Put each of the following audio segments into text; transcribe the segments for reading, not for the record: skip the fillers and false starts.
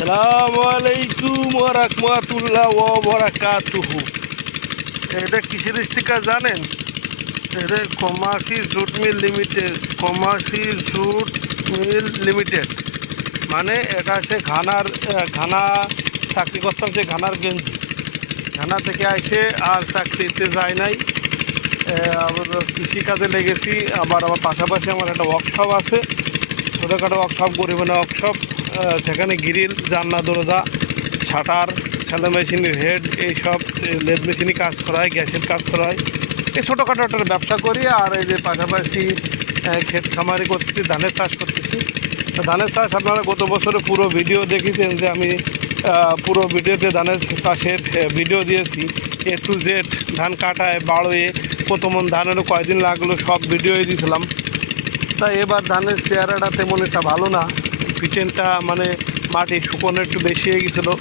আসসালামু আলাইকুম ওয়া রাহমাতুল্লাহ ওয়া বারাকাতুহু। এটা কিসের স্টিকার জানেন? এটা commercial jute mill limited, commercial jute mill limited. মানে এটা হচ্ছে ঘানা চাকরি করতাম, সে ঘানার গেঞ্জি। ঘানা থেকে আসে আর চাকরিতে যায় নাই, আবার কৃষিকাজে লেগেছি। আবার আমার পাশাপাশি আমার একটা ওয়ার্কশপ আছে, ছোটোখাটো ওয়ার্কশপ, গরিবানা ওয়ার্কশপ। সেখানে গ্রিল, জানলা, দরজা, শাটার, সেলো মেশিনের হেড, এইসব লেদ মেশিনই কাজ করা হয়, গ্যাসের কাজ করা হয়। এই ছোটোখাটো একটা ব্যবসা করি। আর এই যে পাশাপাশি ক্ষেত খামারি করতেছি, ধানের চাষ করতেছি। ধানের চাষ আপনারা গত বছরে পুরো ভিডিও দেখেছেন যে আমি পুরো ভিডিওতে ধানের চাষের ভিডিও দিয়েছি, A to Z, ধান কাটায়, বাড়োয়ে, কত মন ধানেরও কয়দিন লাগলো, সব ভিডিওই দিয়েছিলাম। তাই এবার ধানের চেহারাটা তেমন একটা ভালো না, পিটেনটা মানে মাটি শুকনো একটু বেশি হয়ে গেছিলো,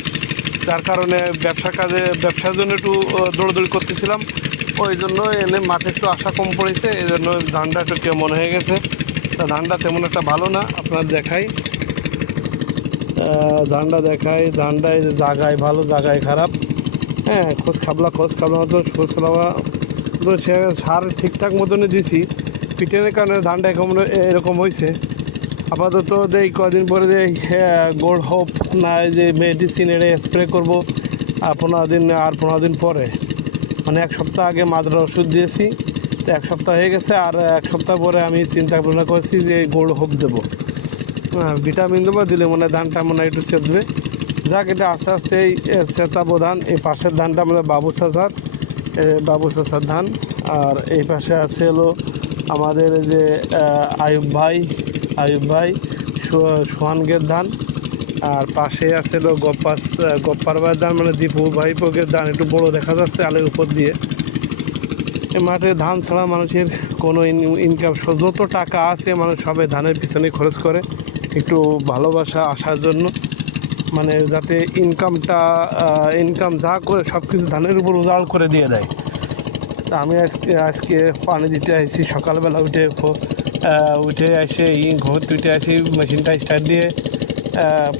যার কারণে ব্যবসার জন্য একটু দৌড়দৌড়ি করতেছিলাম। ওই জন্য এনে মাঠে একটু আশা কম পড়েছে, এই জন্য ধানটা একটু কেমন হয়ে গেছে। তা ধানটা তেমন একটা ভালো না। আপনার দেখাই, ধানটা এই যে জায়গায় ভালো, জায়গায় খারাপ। হ্যাঁ, খোঁজ খাবলা মতো সার ঠিকঠাক মতনই দিছি। পিটেনের কারণে ধানটা এরকম হয়েছে। আপাতত দেই কদিন পরে যে গোল্ড হোপ না, যে মেডিসিন এটা স্প্রে করবো আর 15 দিন পরে, মানে 1 সপ্তাহ আগে মাজরার ওষুধ দিয়েছি। তো 1 সপ্তাহ হয়ে গেছে, আর 1 সপ্তাহ পরে আমি চিন্তা ভাবনা করছি যে গোল্ড হোপ দেবো, ভিটামিন দেবো। দিলে মনে হয় ধানটা মনে হয় একটু চেতবে। যাক, এটা আস্তে আস্তে এই চেতাবো ধান। এই পাশের ধানটা আমাদের বাবু চাচার ধান। আর এই পাশে আছে হলো আমাদের যে আয়ুব ভাই সোহানগের ধান। আর পাশে আছে হলো গপ্পার ভাইয়ের ধান, মানে দীপু ভাই পোকের ধান, একটু বড় দেখা যাচ্ছে আলের উপর দিয়ে। এই মাঠে ধান ছাড়া মানুষের কোনো ইনকাম, যত টাকা আছে মানুষ সবাই ধানের পিছনে খরচ করে, একটু ভালোবাসা আসার জন্য, মানে যাতে ইনকাম যা করে সব কিছু ধানের উপর উজাড় করে দিয়ে দেয়। তা আমি আজকে পানি দিতে আসছি সকালবেলা উঠে এসে ঘর তুইটে আসি, মেশিনটা স্টার্ট দিয়ে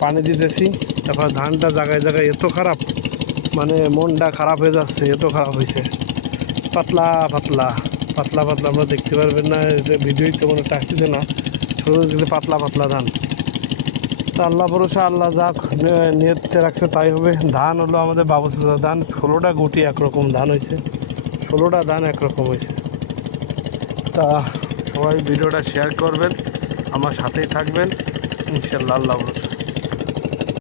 পানি দিতেছি। তারপর ধানটা জায়গায় এত খারাপ, মানে মনটা খারাপ হয়ে যাচ্ছে, এত খারাপ হয়েছে। পাতলা আপনারা দেখতে পারবেন না, ভিডিওই তেমন একটা আসতেছে না, শুধু পাতলা ধান। তা আল্লাহ ভরসা, আল্লাহ যা নিয়তে রাখছে তাই হবে। ধান হলো আমাদের বাবু চাচার ধান, 16টা গুটি একরকম ধান হয়েছে, 16টা ধান একরকম হয়েছে। তা সবাই ভিডিওটা শেয়ার করবেন, আমার সাথেই থাকবেন, ইনশাল্লাহ। আল্লাহ ভরসা।